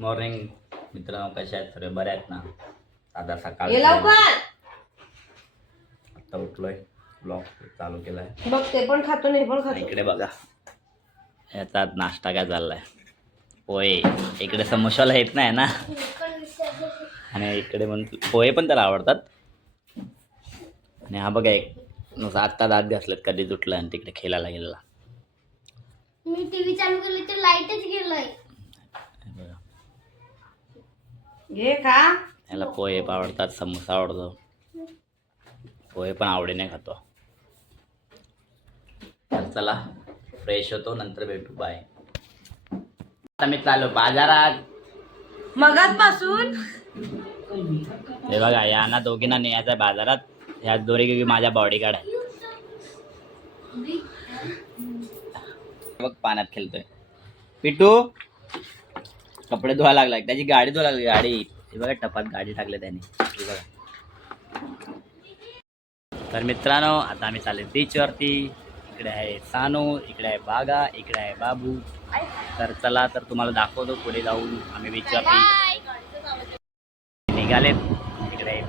Morning मित्रांनो कशा आहेत? सर्व बऱ्या आहेत ना? आता सकाळ ये लवकर! आता उठलोय. ब्लॉग चालू केलाय. बघ ते पण खातो नाही पण खातो. इकडे बघा. याचा नाश्ता काय चाललाय? पोहे. इकडे समोशाला येत नाही ना? आणि इकडे पण पोहे पण त्याला आवडतात. आणि हा बघा एक नुसतं आत्ता दात घासलेत कधी तुटलं आणि तिकडे खेळायला गेलेला. मी टीव्ही चालू केली तर लाईटच गेलंय हे बघा घे खा. याला पोहे पण आवडतात समोसा आवडतो. पोहे पण आवडीने खातो. तर चला. फ्रेश होतो नंतर भेटू. बाय आता मी चालू बाजारात. मगात पासून हे बघा यांना दोघींना न्यायचं बाजारात. ह्या दोरी की माझ्या बॉडीगार्ड आहे बघ पाण्यात खेळतोय. पिटू? कपडे धुवा लागला. त्याची गाडी धुवा लागली गाडी. हे बघा टपात गाडी टाकली त्याने. हे बघा. तर मित्रांनो आता आम्ही चालले बीचवरती इकडे आहे सानू इकडे आहे बागा इकडे आहे बाबू. तर चला तर तुम्हाला दाखवतो पुढे जाऊन आम्ही बीचवरती निघालेत. इकडे आहे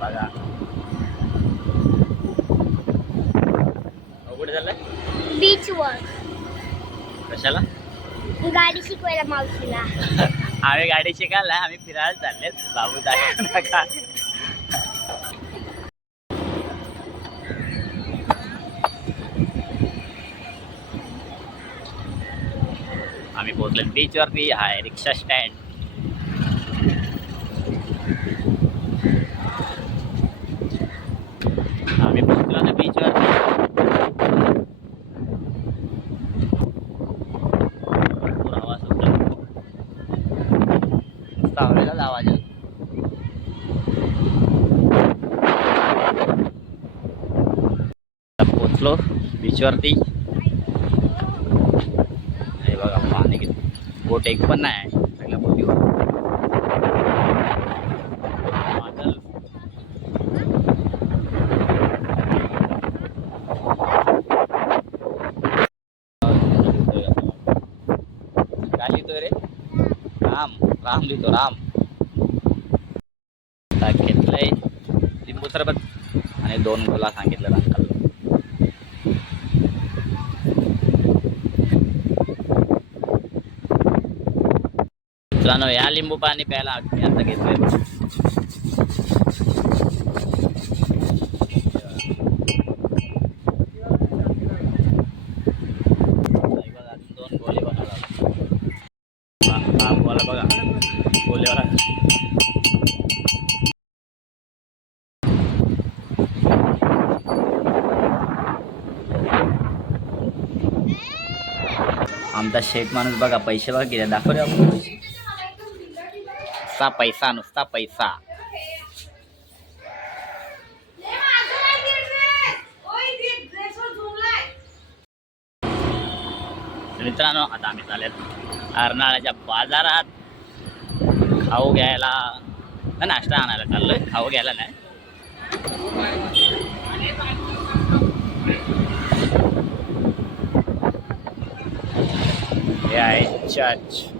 अहो, कुठे चाललंय बीच वर कशाला? गाडी शिकवायला मावशीला. आम्ही गाडी शिकायला आम्ही फिरायला चालले बाबू दाखवू नका. आम्ही पोहोचलो बीचवरती वरती आहे रिक्षा स्टँड आम्ही पोहोचलो ना बीचवरती भरपूर हवा सुटला नुसता हवेलाच आवाज येतो. बसलो बीचवरती. हे बघा पाणी किती बोट एक पण नाही आहे. सगळ्या बोटीवर. काय लिहितोय रे? राम राम लिहितो राम. घेतलंय लिंबू सरबत आणि दोन गोला सांगितलं अंकल मित्रांनो या लिंबू पाणी प्यायला मी आता घेतोय. बघा, दोन गोले बनवला बघा. गोलेवाला आमचा शेठ माणूस बघा पैसे बघा किती दाखव आपण पैसे. नुसता पैसा नुसता पैसा. मित्रांनो आता आम्ही चालेत अर्नाळ्याच्या बाजारात. खाऊ घ्यायला. नाही, नाश्ता आणायला चाललोय. खाऊ घ्यायला नाही. हे आहे चर्च.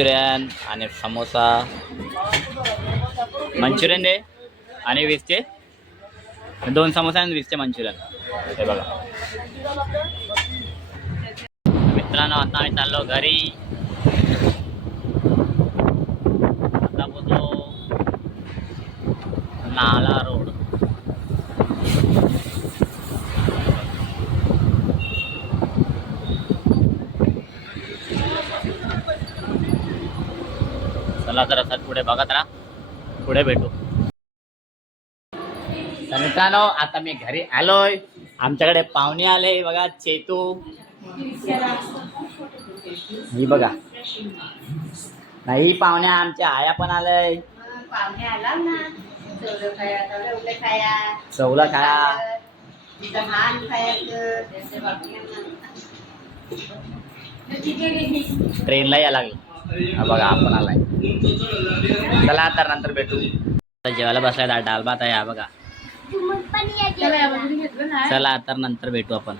मंचुरियन आणि समोसा मंचुरियन दे आणि वीसचे दोन समोसा आणि वीसचे मंचुरियन हे बघा मित्रांनो आता आम्ही चाललो घरी चला तर असं पुढे बघत राहा. पुढे भेटू. तर मित्रांनो आता मी घरी आलोय. आमच्याकडे पाहुणे आले. बघा चेतू. ही बघा. नाही पाहुण्या आमच्या आया पण आलंय. चवलं खाया ट्रेनला या लागलं. हा बघा आपण आलाय. चला तर नंतर भेटू. आता जेवायला बसलाय डाळ भात आहे हा बघा. चला आता नंतर भेटू आपण.